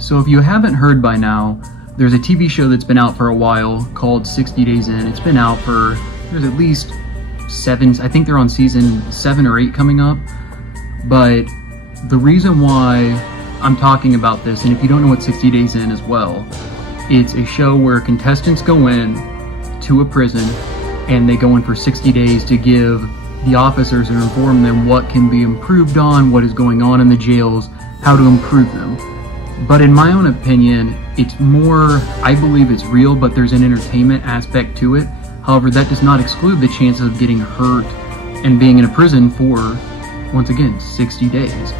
So if you haven't heard by now, there's a TV show that's been out for a while called 60 Days In. It's been out for, there's at least 7, I think they're on season 7 or 8 coming up. But the reason why I'm talking about this, and if you don't know what 60 Days In as well, it's a show where contestants go in to a prison and they go in for 60 days to give the officers and inform them what can be improved on, what is going on in the jails, how to improve them. But in my own opinion, it's more, I believe it's real, but there's an entertainment aspect to it. However, that does not exclude the chances of getting hurt and being in a prison for, once again, 60 days.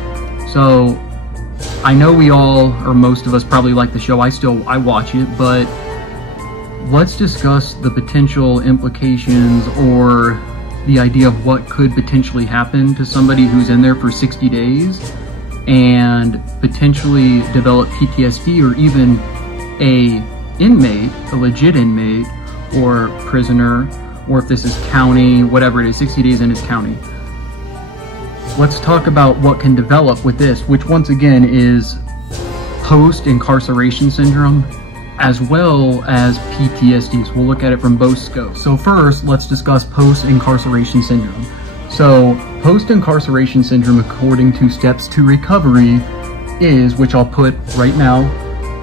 So I know we all, or most of us probably like the show. I watch it, but let's discuss the potential implications or the idea of what could potentially happen to somebody who's in there for 60 days and potentially develop PTSD, or even a inmate, a legit inmate or prisoner, or if this is county, whatever it is, 60 days in is county. Let's talk about what can develop with this, which once again is Post Incarceration Syndrome, as well as PTSD. So we'll look at it from both scopes. So first, let's discuss Post Incarceration Syndrome. So Post Incarceration Syndrome, according to Steps to Recovery, is, which I'll put right now,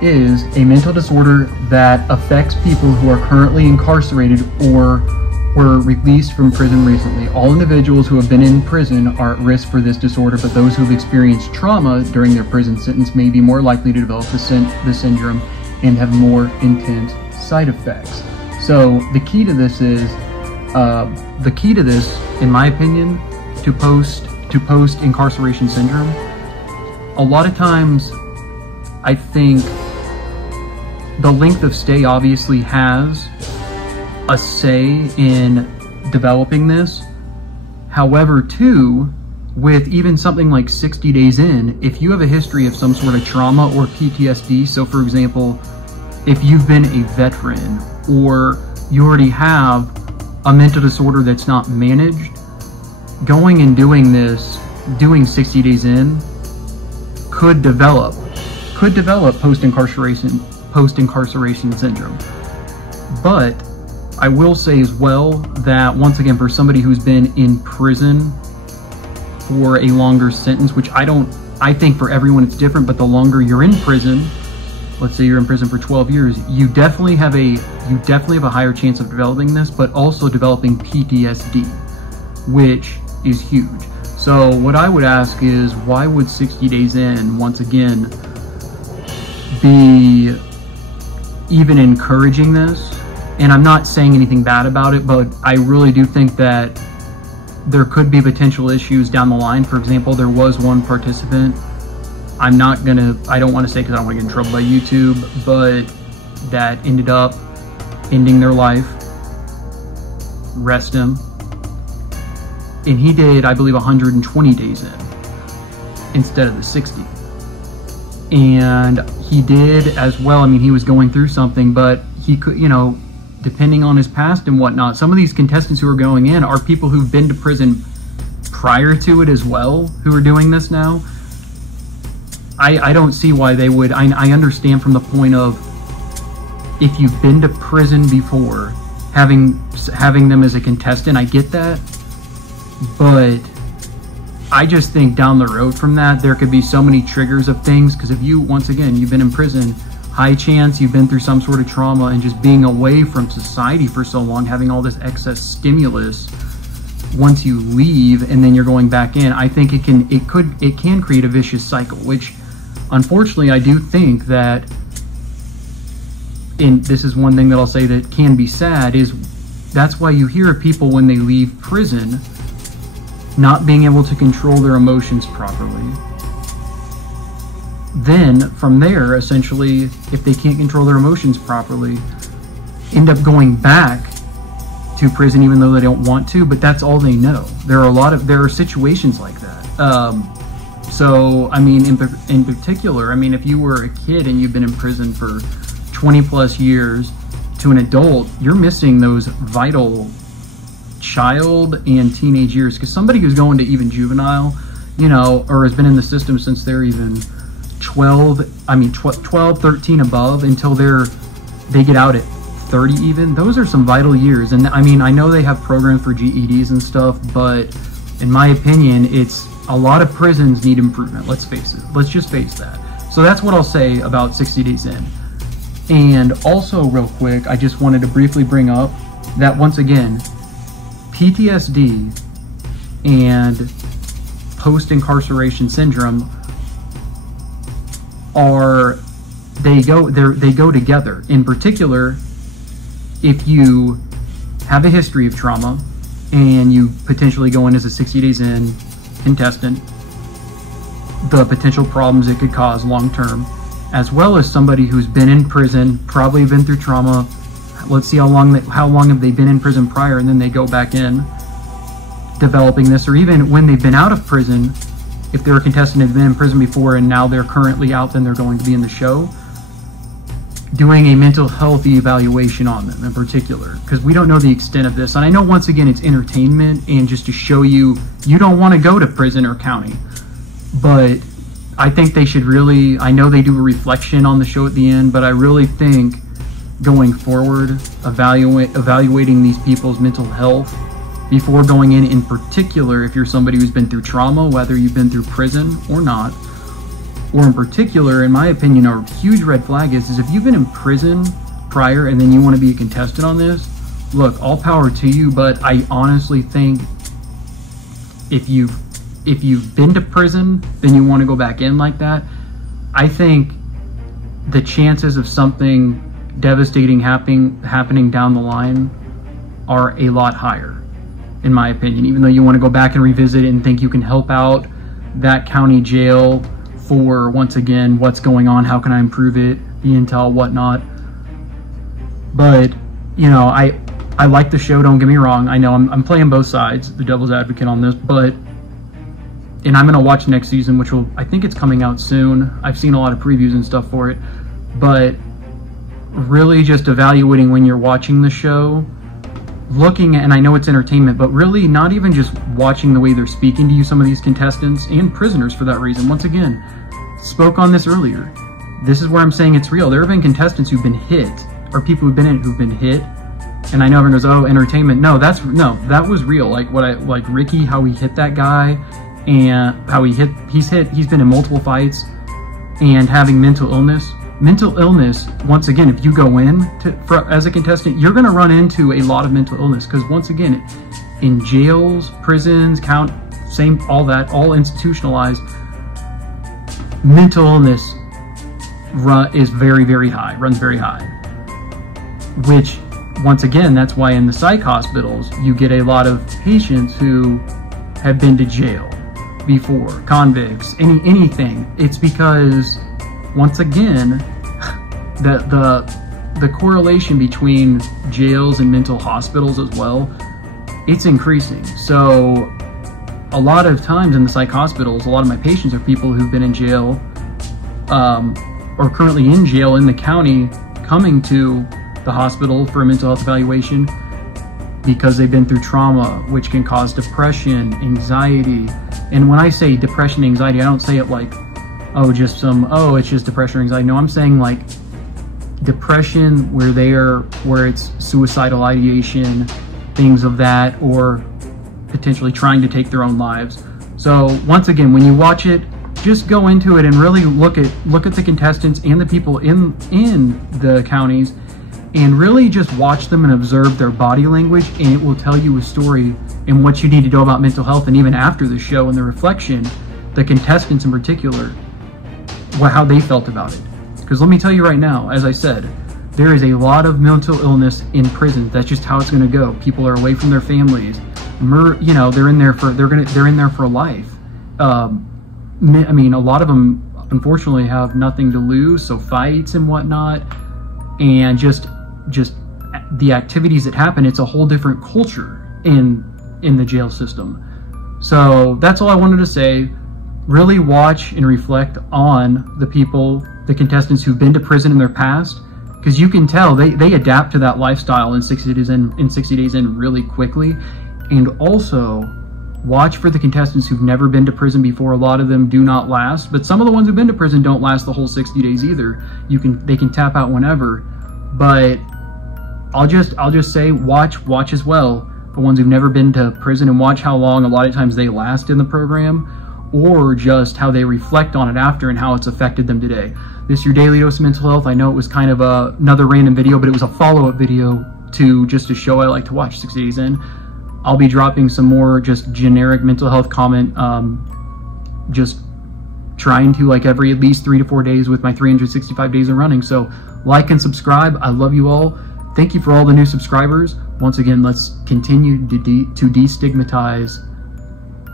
is a mental disorder that affects people who are currently incarcerated or were released from prison recently. All individuals who have been in prison are at risk for this disorder, but those who have experienced trauma during their prison sentence may be more likely to develop the syndrome and have more intense side effects. So the key to this is, in my opinion, to post incarceration syndrome, a lot of times I think the length of stay obviously has a say in developing this. However, too, with even something like 60 days in, if you have a history of some sort of trauma or PTSD, so for example, if you've been a veteran or you already have a mental disorder that's not managed, going and doing this, doing 60 days in, could develop post-incarceration syndrome. But I will say as well that, once again, for somebody who's been in prison for a longer sentence, which I think for everyone it's different, but the longer you're in prison, let's say you're in prison for 12 years, you definitely have a higher chance of developing this, but also developing PTSD, which is huge. So what I would ask is, why would 60 days in, once again, be even encouraging this? And I'm not saying anything bad about it, but I really do think that there could be potential issues down the line. For example, there was one participant, I don't want to say because I don't want to get in trouble by YouTube, but that ended up ending their life. Rest him. And he did, I believe, 120 days in instead of the 60. And he did as well. I mean, he was going through something, but he could, depending on his past and whatnot, some of these contestants who are going in are people who've been to prison prior to it as well, who are doing this now. I don't see why they would. I understand from the point of, if you've been to prison before, having them as a contestant, I get that. But I just think down the road from that, there could be so many triggers of things, because if you, once again, you've been in prison, high chance you've been through some sort of trauma, and just being away from society for so long, having all this excess stimulus, once you leave and then you're going back in, I think it can create a vicious cycle, which unfortunately I do think that, and this is one thing that I'll say that can be sad, is that's why you hear of people when they leave prison not being able to control their emotions properly. Then from there, essentially, if they can't control their emotions properly, end up going back to prison even though they don't want to, but that's all they know. There are situations like that. So, I mean, in particular, I mean, if you were a kid and you've been in prison for 20 plus years to an adult, you're missing those vital child and teenage years. Because somebody who's going to even juvenile, or has been in the system since they're even 12, 13 above until they get out at 30 even. Those are some vital years. And I mean, I know they have programs for GEDs and stuff, but in my opinion, it's a lot of prisons need improvement. Let's face it. Let's just face that. So that's what I'll say about 60 Days In. And also real quick, I just wanted to briefly bring up that once again, PTSD and Post Incarceration Syndrome they go together. In particular, if you have a history of trauma and you potentially go in as a 60 Days In contestant, the potential problems it could cause long term, as well as somebody who's been in prison, probably been through trauma. Let's see how long have they been in prison prior, and then they go back in developing this, or even when they've been out of prison, if they're a contestant and have been in prison before and now they're currently out, then they're going to be in the show, doing a mental health evaluation on them in particular, because we don't know the extent of this. And I know once again it's entertainment and just to show you don't want to go to prison or county, but I think they should really, I know they do a reflection on the show at the end, but I really think going forward, evaluating these people's mental health before going in particular, if you're somebody who's been through trauma, whether you've been through prison or not, or in particular, in my opinion, a huge red flag is if you've been in prison prior and then you want to be a contestant on this, look, all power to you, but I honestly think if you've been to prison, then you want to go back in like that, I think the chances of something devastating happening down the line are a lot higher, in my opinion, even though you want to go back and revisit it and think you can help out that county jail for, once again, what's going on, how can I improve it, the intel, whatnot. But, you know, I like the show, don't get me wrong. I know I'm playing both sides, the devil's advocate on this, but, and I'm going to watch next season, which I think it's coming out soon. I've seen a lot of previews and stuff for it, but really just evaluating when you're watching the show, looking at, and I know it's entertainment, but really not even just watching the way they're speaking to you, some of these contestants and prisoners for that reason. Once again, spoke on this earlier. This is where I'm saying it's real. There have been contestants who've been hit, or people who've been in it who've been hit, and I know everyone goes, oh, entertainment. No, that was real. Like Ricky, how he hit that guy, and how he's been in multiple fights, and having mental illness. Mental illness, once again, if you go in as a contestant, you're going to run into a lot of mental illness, because once again, in jails, prisons, all institutionalized, mental illness is very, very high, runs very high, which, once again, that's why in the psych hospitals, you get a lot of patients who have been to jail before, convicts, anything. It's because, once again, the correlation between jails and mental hospitals as well, it's increasing. So a lot of times in the psych hospitals, a lot of my patients are people who've been in jail, or currently in jail in the county, coming to the hospital for a mental health evaluation because they've been through trauma, which can cause depression, anxiety. And when I say depression, anxiety, I don't say it like, it's just depression or anxiety. No, I'm saying like depression where it's suicidal ideation, things of that, or potentially trying to take their own lives. So once again, when you watch it, just go into it and really look at the contestants and the people in the counties, and really just watch them and observe their body language, and it will tell you a story and what you need to know about mental health. And even after the show and the reflection, the contestants in particular, how they felt about it. Because let me tell you right now, as I said, there is a lot of mental illness in prison. That's just how it's going to go. People are away from their families. They're in there for life. I mean, a lot of them unfortunately have nothing to lose, so fights and whatnot, and just the activities that happen. It's a whole different culture in the jail system. So that's all I wanted to say. Really watch and reflect on the contestants who've been to prison in their past, because you can tell they adapt to that lifestyle in 60 Days In really quickly. And also, Watch for the contestants who've never been to prison before. A lot of them do not last, but some of the ones who've been to prison don't last the whole 60 days either. They can tap out whenever. But I'll just say watch as well the ones who've never been to prison, and watch how long a lot of times they last in the program, or just how they reflect on it after and how it's affected them today. This is your daily dose of mental health. I know it was kind of another random video, but it was a follow-up video to just a show I like to watch, 60 Days In. I'll be dropping some more just generic mental health comment, just trying to like every at least 3 to 4 days with my 365 days of running. So like and subscribe. I love you all. Thank you for all the new subscribers. Once again, let's continue to destigmatize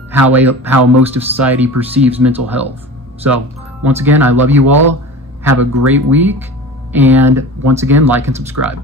how most of society perceives mental health. So once again, I love you all. Have a great week. And once again, like and subscribe.